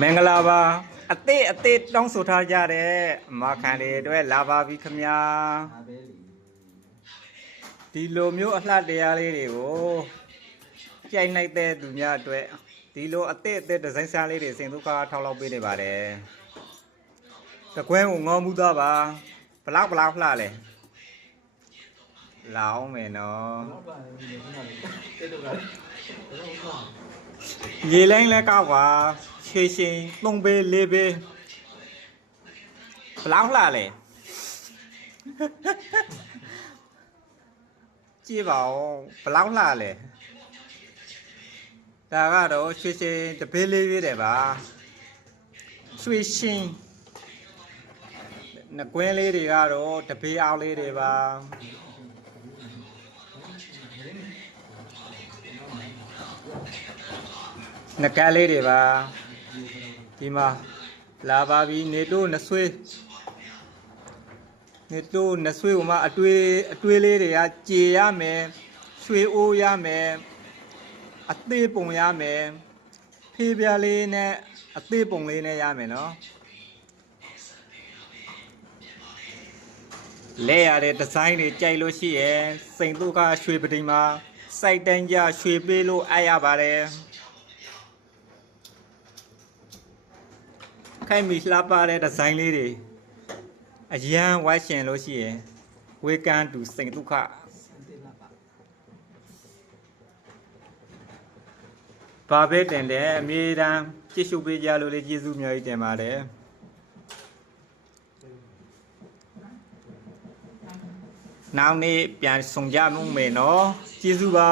မင်္ဂလာပါအသေးတောင်းဆိုထားကြတဲ့မာခန်တွေအတွက်လာပါပြီခမညာဒီလိုမျိုးအလှတရားလေးတွေကိုကြိုက်နိုင်တဲ့သူများအတွက်ဒီလိုအသေးဒီဇိုင်းစားလေးတွေစင်ဒုက္ခထောက်လောက်ပေးနေပါတယ်တကွဲကိုငေါမှုသားပါဘလောက်လှလဲလောင်းမယ်နော်ရေလိုင်းလဲကောက်ပါရှေရှင်3ပေး4ပေးဘလောက်လှလဲကြည့်ပါဦးဘလောက်လှလဲဒါကတော့ရှေရှင်တပေး4ပေးတယ်ပါရွှေရှင်နှကွင်းလေးတွေကတော့တပေးအောင်လေးတွေပါနှကလေးတွေပါဒီမှာလာပါပြီနေတို့နှဆွေးဟိုမှာအတွေးလေးတွေကကြေရမယ်ရွှေအိုးရမယ်အသေးပုံရမယ်ဖေးပြားလေးနဲ့အသေးပုံလေးနဲ့ရမယ်နော်လဲရတဲ့ဒီဇိုင်းတွေကြိုက်လို့ရှိရင်စိန်ဒုက္ခရွှေပတိမှာစိုက်တန်းကြရွှေပေးလို့အားရပါတယ်ခိုင်မီလှပတဲ့ဒီဇိုင်းလေးတွေအရန်ဝိုင်းရှင်လို့ရှိရင်ဝေကန်တူစိန်ဒုက္ခဘာပဲတင်တယ်အမြဲတမ်းကြည့်ရှုပေးကြလို့လေကျေးဇူးများကြီးတင်ပါတယ်နောက်နေ့ပြန်ဆောင်ကြမှုမယ်နော်ကျေးဇူးပါ